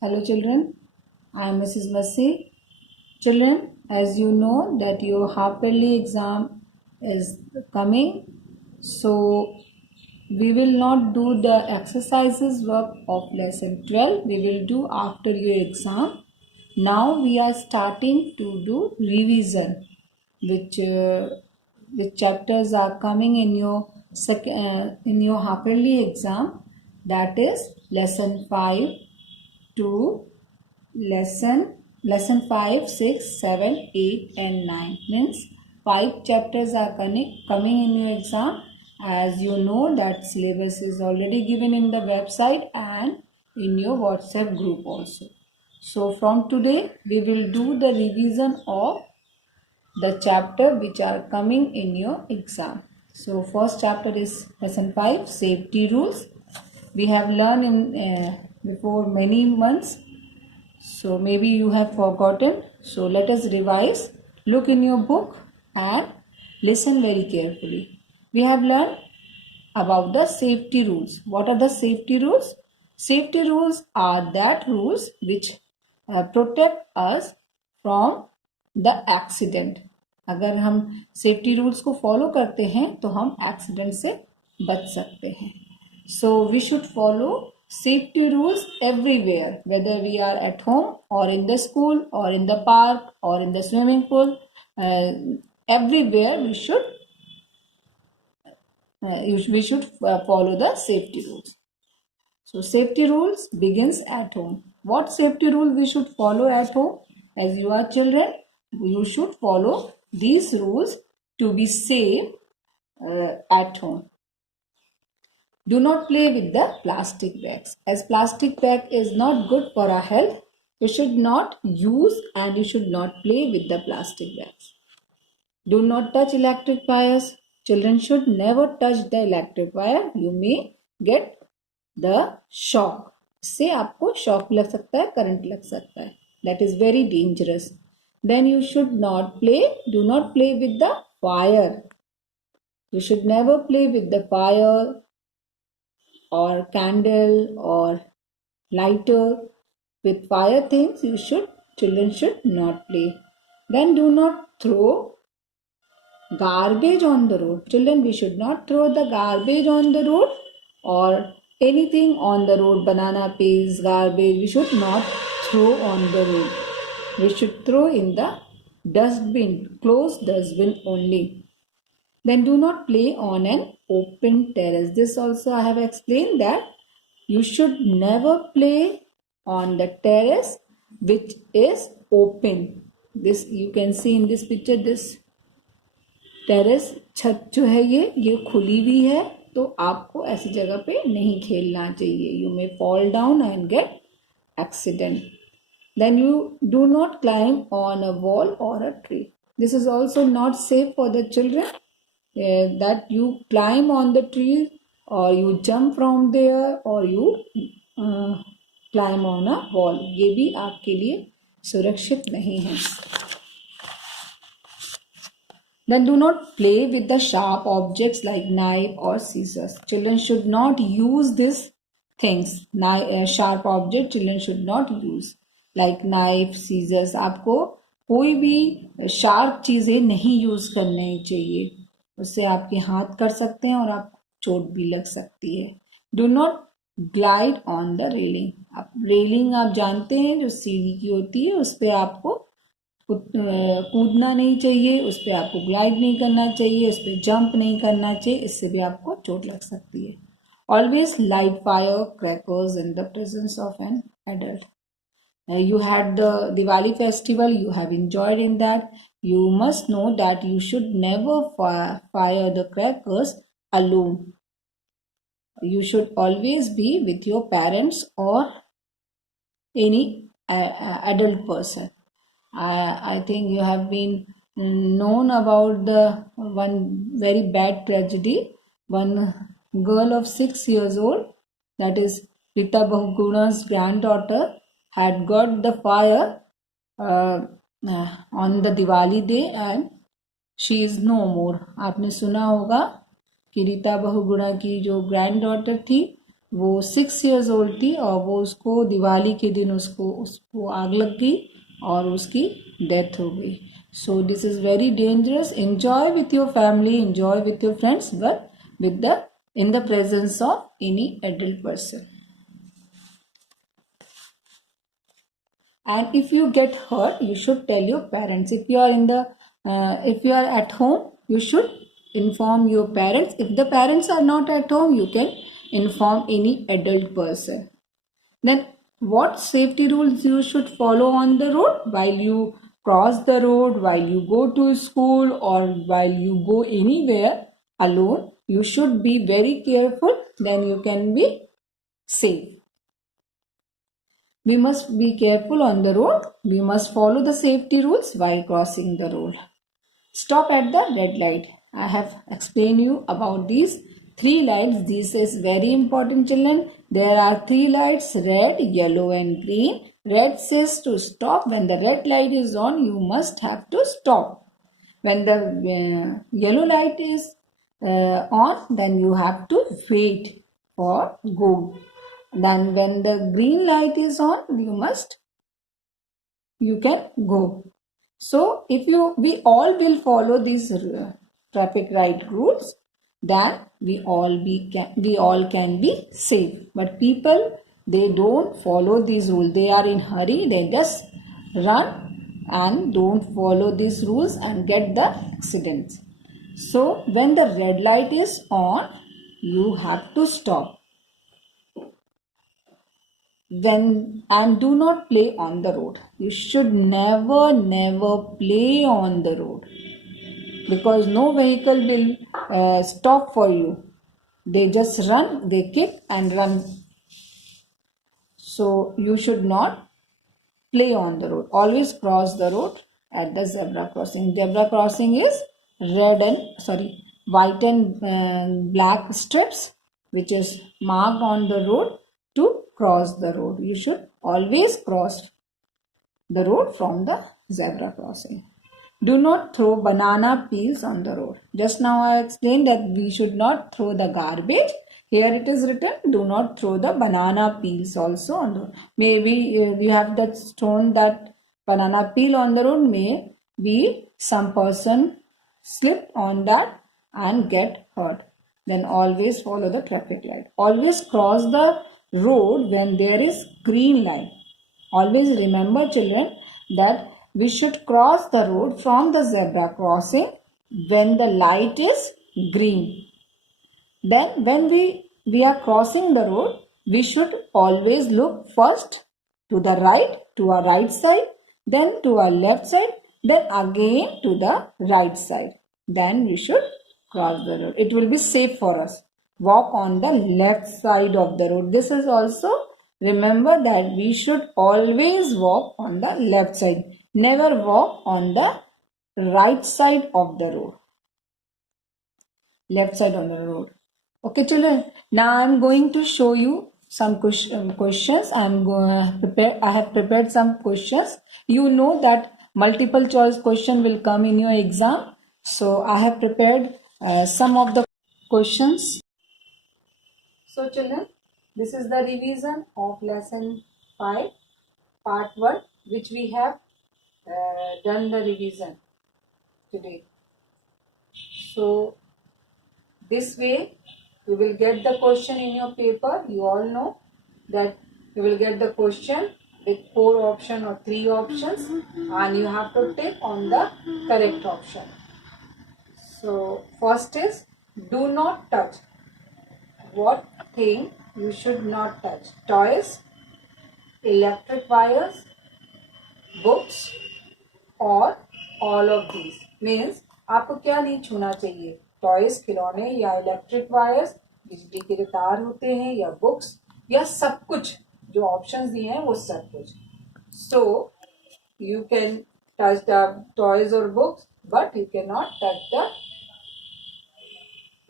Hello children, I am Mrs. Masi. Children, as you know that your half yearly exam is coming, so we will not do the exercises work of lesson 12. We will do after your exam. Now we are starting to do revision, which chapters are coming in your in your half yearly exam. That is lesson 5 to lesson 5, 6, 7, 8 and 9 means 5 chapters are coming in your exam. As you know that syllabus is already given in the website and in your WhatsApp group also. So from today we will do the revision of the chapter which are coming in your exam. So first chapter is lesson 5, safety rules. We have learned in before many months, so maybe you have forgotten. So let us revise. Look in your book and listen very carefully. We have learned about the safety rules. What are the safety rules? Safety rules are that rules which protect us from the accident. अगर हम safety rules को follow करते हैं तो हम accident से बच सकते हैं. So we should follow safety rules everywhere, whether we are at home or in the school or in the park or in the swimming pool. Everywhere we should follow the safety rules. So safety rules begins at home. What safety rule we should follow at home? As you are children, you should follow these rules to be safe at home. Do not play with the plastic bags. As plastic bag is not good for our health, you should not use and you should not play with the plastic bags. Do not touch electric wires. Children should never touch the electric wire. You may get the shock. इससे आपको shock लग सकता है, current लग सकता है. That is very dangerous. Then you should not play. Do not play with the fire. You should never play with the fire or candle or lighter. With fire things children should not play. Then do not throw garbage on the road. Children, we should not throw the garbage on the road or anything on the road, banana peels, garbage. We should not throw on the road. We should throw in the dustbin, closed dustbin only. Then do not play on an open terrace. This also I have explained that you should never play on the terrace which is open. This you can see in this picture. This terrace छत जो है ये खुली हुई है, तो आपको ऐसी जगह पे नहीं खेलना चाहिए. You may fall down and get accident. Then you do not climb on a wall or a tree. This is also not safe for the children. That you climb on the tree or you jump from there or you climb on a wall. ये भी आपके लिए सुरक्षित नहीं है. Then do not play with the sharp objects like knife or scissors. Children should not use these things. Sharp object children should not use like knife, scissors. आपको कोई भी sharp चीजें नहीं use करनी चाहिए. उससे आपके हाथ कट सकते हैं और आपको चोट भी लग सकती है. Do not glide on the railing. आप रेलिंग आप जानते हैं जो सीढ़ी की होती है, उस पर आपको कूदना नहीं चाहिए, उस पर आपको ग्लाइड नहीं करना चाहिए, उस पर जंप नहीं करना चाहिए. इससे भी आपको चोट लग सकती है. Always light fire crackers in the presence of an adult. You had the Diwali festival, you have enjoyed in that. You must know that you should never fire the crackers alone. You should always be with your parents or any adult person. I think you have been known about the one very bad tragedy. One girl of 6 years old, that is Rita Bahuguna's granddaughter, had got the fire on the Diwali day and she is no more. आपने सुना होगा कि रीता बहुगुणा की जो grand daughter थी वो 6 years old थी और वो उसको दिवाली के दिन उसको उसको आग लग गई और उसकी डेथ हो गई. So this is very dangerous. Enjoy with your family, enjoy with your friends, but with the in the presence of any adult person. And if you get hurt, you should tell your parents. If you are in the if you are at home, you should inform your parents. If the parents are not at home, you can inform any adult person. Then what safety rules you should follow on the road while you cross the road, while you go to school, or while you go anywhere alone? You should be very careful, then you can be safe. We must be careful on the road. We must follow the safety rules while crossing the road. Stop at the red light. I have explained you about these three lights. This is very important, children. There are three lights: red, yellow and green. Red says to stop. When the red light is on, you must have to stop. When the yellow light is on, then you have to wait for go. Then when the green light is on, you can go. So if we all will follow these traffic light rules, then we all can be safe. But people, they don't follow these rules. They are in hurry. They just run and don't follow these rules and get the accidents. So when the red light is on, you have to stop. And do not play on the road. You should never play on the road, because no vehicle will stop for you. They just run, they kick and run. So you should not play on the road. Always cross the road at the zebra crossing. Zebra crossing is white and black strips which is marked on the road to cross the road. You should always cross the road from the zebra crossing. Do not throw banana peels on the road. Just now I explained that we should not throw the garbage. Here it is written, do not throw the banana peels also on the road. Maybe you have that thrown that banana peel on the road, may be some person slip on that and get hurt. Then always follow the traffic light. Always cross the road when there is green light. Always remember, children, that we should cross the road from the zebra crossing when the light is green. Then when we are crossing the road, we should always look first to the right, to our right side, then to our left side, then again to the right side. Then we should cross the road. It will be safe for us. Walk on the left side of the road. This is also, remember that we should always walk on the left side. Never walk on the right side of the road. Left side on the road. Okay, children. Now I am going to show you some questions. I have prepared some questions. You know that multiple choice question will come in your exam. So I have prepared some of the questions. So children, this is the revision of lesson 5, part 1, which we have done the revision today. So this way you will get the question in your paper. You all know that you will get the question with 4 options or 3 options, and you have to tick on the correct option. So first is, do not touch. What thing you should not touch? Toys, electric wires, books, or all of these. Means आपको क्या नहीं छूना चाहिए? Toys, खिलौने, या electric wires, बिजली के जो तार होते हैं, या बुक्स, या सब कुछ जो ऑप्शंस दिए हैं वो सब कुछ. So you can touch the toys और books, but you can not touch the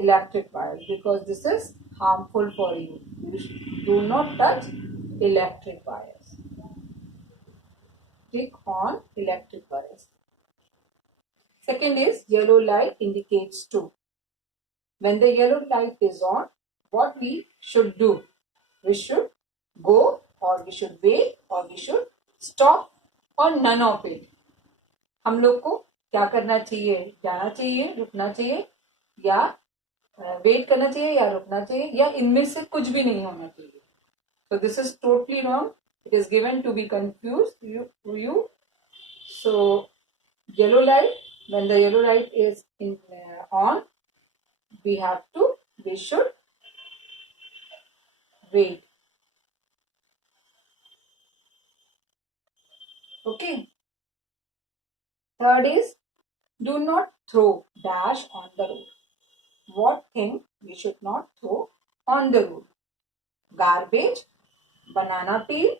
electric wires because this is harmful for you. Do not touch electric wires. Tick on electric wires. Second is, yellow light indicates to. When the yellow light is on, what we should do? we should go, or we should wait, or we should stop, or none of it. हम लोग को क्या करना चाहिए? जाना चाहिए, रुकना चाहिए, या वेट करना चाहिए, या रुकना चाहिए, या इनमें से कुछ भी नहीं होना चाहिए. So this is totally wrong. It is given to be confused you. So yellow light, when the yellow light is on, we should wait. Okay. Third is, do not throw dash on the road. What thing we should not throw on the road? Garbage, banana peel,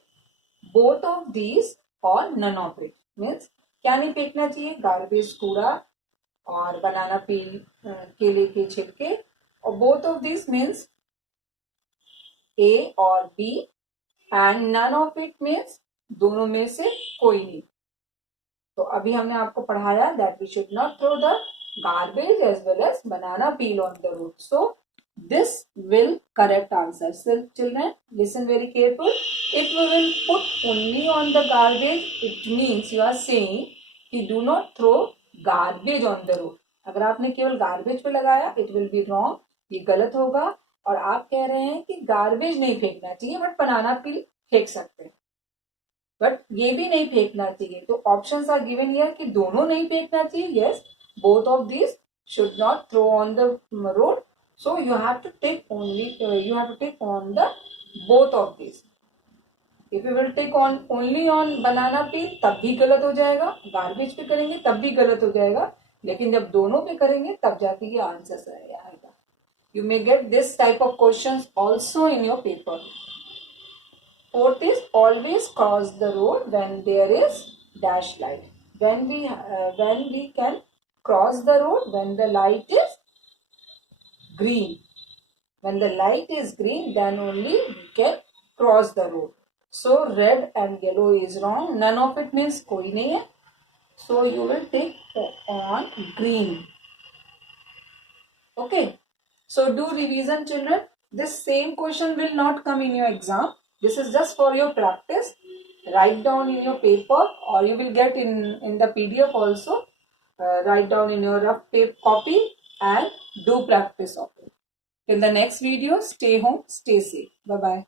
both of these, or none of it. Means क्या नहीं फेंकना चाहिए? Garbage, कूड़ा, और बनाना पील, केले के छिलके, और both of this means A और B, and none of it means दोनों में से कोई नहीं. तो अभी हमने आपको पढ़ाया that we should not throw the garbage as well as banana peel on the road. So this will correct answer. So children, listen very careful. If we will put only on the garbage, it means you are saying कि do not throw garbage on the road. अगर आपने केवल garbage पे लगाया, it will be wrong. ये गलत होगा. और आप कह रहे हैं कि garbage नहीं फेंकना चाहिए, बट banana peel फेंक सकते हैं, बट ये भी नहीं फेंकना चाहिए. तो ऑप्शंस आर गिवन हियर कि दोनों नहीं फेंकना चाहिए. Yes, both of these should not throw on the road. So you have to take on the both of these. If you will take on only on banana peel, तब भी गलत हो जाएगा. गार्बेज पे करेंगे तब भी गलत हो जाएगा. लेकिन जब दोनों पे करेंगे तब जाके ये आंसर आएगा. You may get this type of questions also in your paper. Fourth is, always cross the road when there is dash light. When we can cross the road when the light is green. When the light is green, then only we can cross the road. So red and yellow is wrong. None of it means koi nahi hai. So you will take on green. Okay. So do revision, children. This same question will not come in your exam. This is just for your practice. Write down in your paper, or you will get in the PDF also. Write down in your rough copy and do practice of it. Till the next video, stay home, stay safe. Bye-bye.